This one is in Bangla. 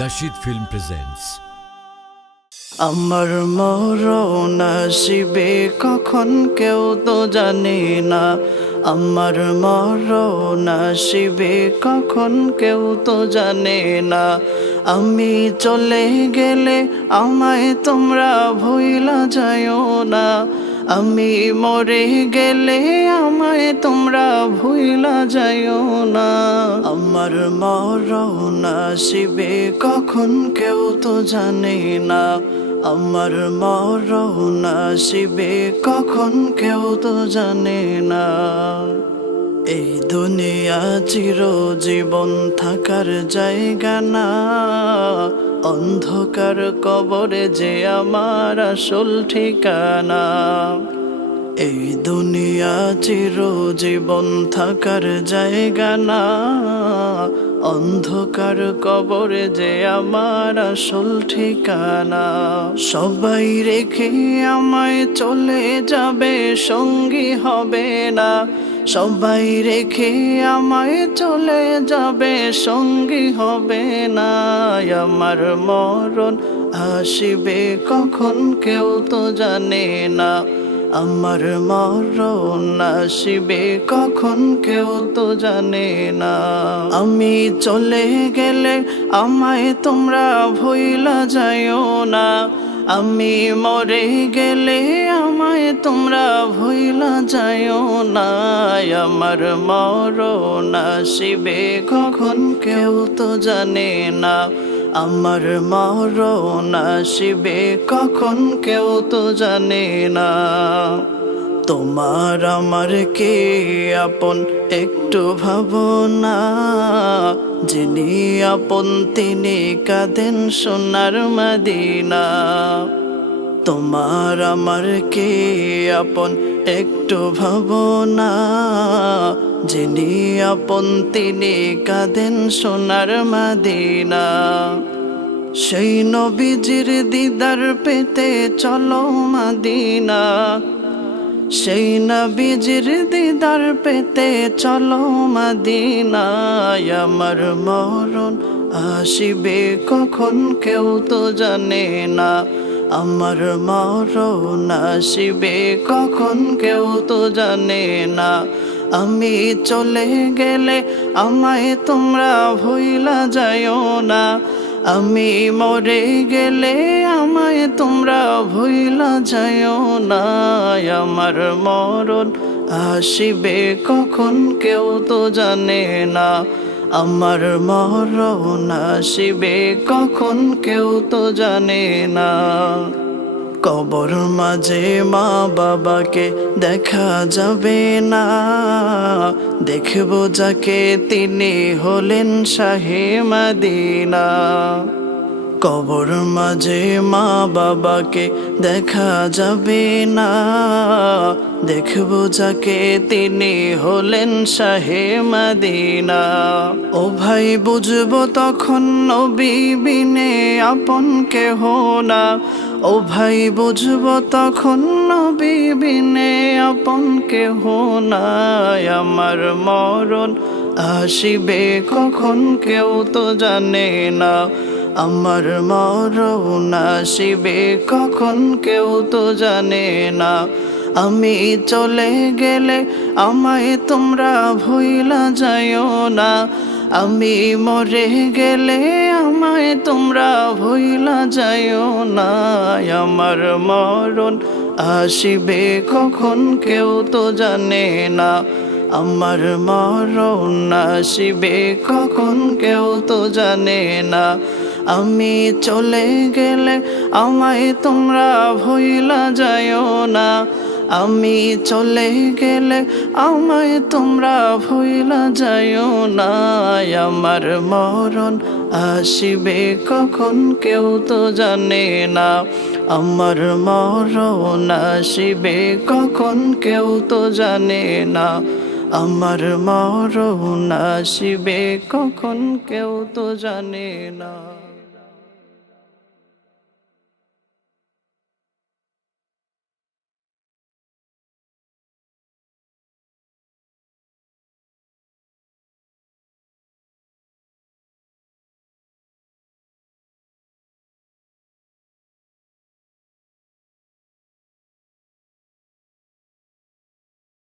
Nasheed Film presents আমার মরণ আসিবে কখন কেউ তো জানে না। আমার মরণ আসিবে কখন কেউ তো জানে না। আমি চলে গেলে আমায় তোমরা ভুইলা যাইও না। আমি মরে গেলে আমায় তোমরা ভুইলা যাইও না। আমার মরণ আসিবে কখন কেউ তো জানে না। আমার মরণ আসিবে কখন কেউ তো জানে না। এই দুনিয়া চিরজীবন থাকার জায়গা না। অন্ধকার কবরে যে আমার আসল ঠিকানা। এই দুনিয়া চিরজীবন থাকার জায়গা না। অন্ধকার কবরে যে আমার আসল ঠিকানা। সবাই রেখে আমায় চলে যাবে, সঙ্গী হবে না। সবাই রেখে আমায় চলে যাবে, সঙ্গী হবে না। আমার মরণ আসিবে কখন কেউ তো জানে না। আমার মরণ আসিবে কখন কেউ তো জানে না। আমি চলে গেলে আমায় তোমরা ভুইলা যাইও না। আমি মরে গেলে আমায় তোমরা ভুইলা যাইও না। আমার মরণ আসিবে কখন কেউ তো জানে না। আমার মরণ আসিবে কখন কেউ তো জানে না। তোমার আমার কে আপন একটু ভাবনা। যিনি আপন তিনি কাঁদেন সোনার মদিনা। তোমার আমার কে আপন একটু ভাবনা। যিনি আপন তিনি কাঁদেন সোনার মদিনা। সেই নবীজির দিদার পেতে চলো মদিনা। সেই নবীজির দিদার পেতে চলো মদিনায়। আমার মরণ আসিবে কখন কেউ তো জানে না। আমার মরণ আসিবে কখন কেউ তো জানে না। আমি চলে গেলে আমায় তোমরা ভুইলা যাইও না। আমি মরে গেলে আমায় তোমরা ভুইলা যাইও না। আমার মরণ আসিবে কখন কেউ তো জানে না। আমার মরণ আসিবে কখন কেউ তো জানে না। কবর মাঝে মা বাবাকে দেখা যাবে না। দেখব যাকে তিনি হলেন শাহে মদিনা। কবর মাঝে মা বাবাকে দেখা যাবে না। দেখব যাকে তিনি হলেন শাহে মদিনা। ও ভাই বুঝবো তখন নবী বিনে আপন কেহ না। ও ভাই বুঝবো তখন নবী বিনে আপন কেহ না। আমার মরণ আসিবে কখন কেউ তো জানে না। আমার মরণ আসিবে কখন কেউ তো জানে না। আমি চলে গেলে আমায় তোমরা ভুইলা যাইও না। আমি মরে গেলে আমায় তোমরা ভুইলা যাইও না। আমার মরণ আসিবে কখন কেউ তো জানে না। আমার মরণ আসিবে কখন কেউ তো জানে না। আমি চলে গেলে আমায় তোমরা ভুইলা যাইও না। আমি চলে গেলে আমায় তোমরা ভুইলা যাইও না। আমার মরণ আসিবে কখন কেউ তো জানে না। আমার মরণ আসিবে কখন কেউ তো জানে না। আমার মরণ আসিবে কখন কেউ তো জানে না।